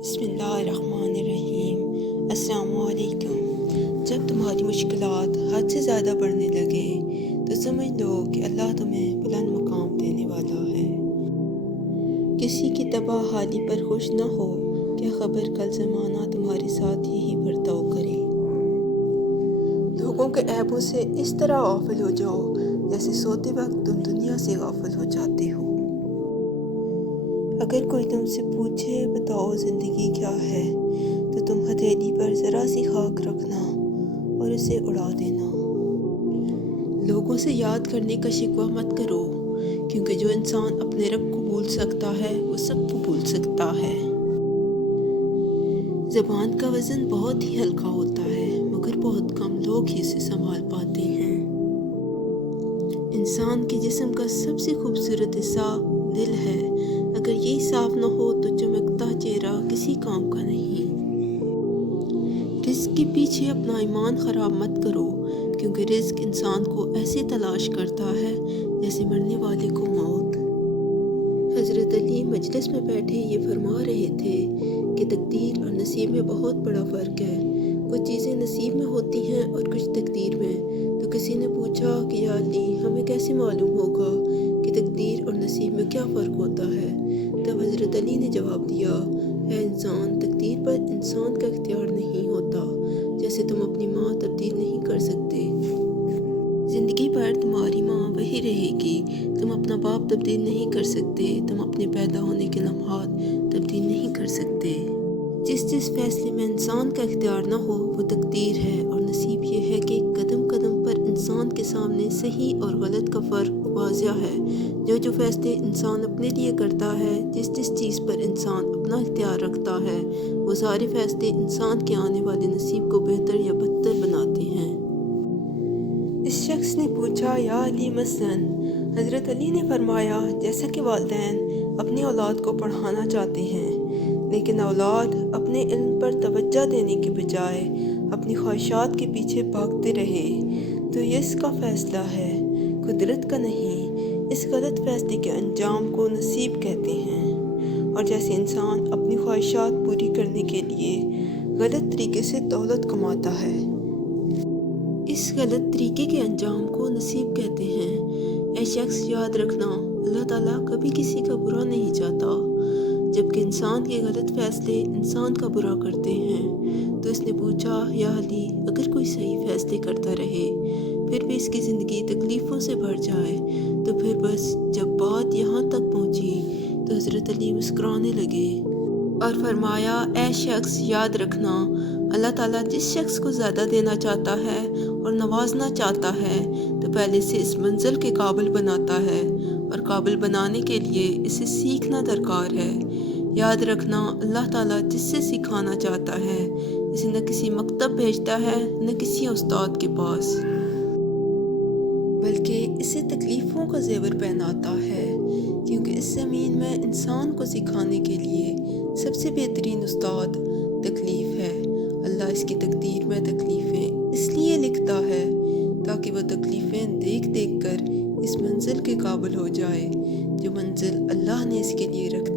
بسم اللہ الرحمن الرحیم۔ السلام علیکم۔ جب تمہاری مشکلات حد سے زیادہ بڑھنے لگے تو سمجھ لو کہ اللہ تمہیں بلند مقام دینے والا ہے۔ کسی کی تباہ حالی پر خوش نہ ہو، کیا خبر کل زمانہ تمہارے ساتھ یہی برتاؤ کرے۔ لوگوں کے عیبوں سے اس طرح غافل ہو جاؤ جیسے سوتے وقت تم دنیا سے غافل ہو جاتے ہو۔ اگر کوئی تم سے پوچھے بتاؤ زندگی کیا ہے، تو تم ہتھیلی پر ذرا سی خاک رکھنا اور اسے اڑا دینا۔ لوگوں سے یاد کرنے کا شکوہ مت کرو، کیونکہ جو انسان اپنے رب کو بھول سکتا ہے وہ سب کو بھول سکتا ہے۔ زبان کا وزن بہت ہی ہلکا ہوتا ہے، مگر بہت کم لوگ ہی اسے سنبھال پاتے ہیں۔ انسان کے جسم کا سب سے خوبصورت حصہ دل ہے، اگر یہ صاف نہ ہو تو چمکتا چہرہ کسی کام کا نہیں۔ رزق کے پیچھے اپنا ایمان خراب مت کرو، کیونکہ رزق انسان کو ایسے تلاش کرتا ہے جیسے مرنے والے کو موت۔ حضرت علی مجلس میں بیٹھے یہ فرما رہے تھے کہ تقدیر اور نصیب میں بہت بڑا فرق ہے۔ کچھ چیزیں نصیب میں ہوتی ہیں اور کچھ تقدیر میں۔ تو کسی نے پوچھا کہ یا علی، ہمیں کیسے معلوم ہوگا کہ تقدیر اور نصیب میں کیا فرق ہوتا ہے؟ تب حضرت علی نے جواب دیا، اے انسان، تقدیر پر انسان کا اختیار نہیں ہوتا، جیسے تم اپنی ماں تبدیل نہیں کر سکتے۔ زندگی بھر تمہاری ماں وہی رہے گی، تم اپنا باپ تبدیل نہیں کر سکتے، تم اپنے پیدا ہونے کے لمحات تبدیل نہیں کر سکتے۔ جس فیصلے میں انسان کا اختیار نہ ہو وہ تقدیر ہے، اور نصیب یہ ہے کہ قدم قدم پر انسان کے سامنے صحیح اور غلط کا فرق واضح ہے۔ جو فیصلے انسان اپنے لیے کرتا ہے، جس چیز پر انسان اپنا اختیار رکھتا ہے، وہ سارے فیصلے انسان کے آنے والے نصیب کو بہتر یا بدتر بناتے ہیں۔ اس شخص نے پوچھا، یا علی، مثلاً حضرت علی نے فرمایا، جیسا کہ والدین اپنی اولاد کو پڑھانا چاہتے ہیں، لیکن اولاد اپنے علم پر توجہ دینے کے بجائے اپنی خواہشات کے پیچھے بھاگتے رہے، تو یہ اس کا فیصلہ ہے، قدرت کا نہیں۔ اس غلط فیصلے کے انجام کو نصیب کہتے ہیں۔ اور جیسے انسان اپنی خواہشات پوری کرنے کے لیے غلط طریقے سے دولت کماتا ہے، اس غلط طریقے کے انجام کو نصیب کہتے ہیں۔ اے شخص، یاد رکھنا، اللہ تعالیٰ کبھی کسی کا برا نہیں چاہتا۔ جبکہ انسان کے غلط فیصلے انسان کا برا کرتے ہیں۔ تو اس نے پوچھا، یا علی، اگر کوئی صحیح فیصلے کرتا رہے پھر بھی اس کی زندگی تکلیفوں سے بھر جائے تو پھر بس جب بات یہاں تک پہنچی تو حضرت علی مسکرانے لگے اور فرمایا، اے شخص، یاد رکھنا، اللہ تعالیٰ جس شخص کو زیادہ دینا چاہتا ہے اور نوازنا چاہتا ہے تو پہلے سے اس منزل کے قابل بناتا ہے، اور قابل بنانے کے لیے اسے سیکھنا درکار ہے۔ یاد رکھنا، اللہ تعالیٰ جس سے سکھانا چاہتا ہے اسے نہ کسی مکتب بھیجتا ہے نہ کسی استاد کے پاس، بلکہ اسے تکلیفوں کا زیور پہناتا ہے، کیونکہ اس زمین میں انسان کو سکھانے کے لیے سب سے بہترین استاد تکلیف ہے۔ اللہ اس کی تقدیر میں تکلیفیں اس لیے لکھتا ہے تاکہ وہ تکلیفیں دیکھ دیکھ کر اس منزل کے قابل ہو جائے جو منزل اللہ نے اس کے لیے رکھ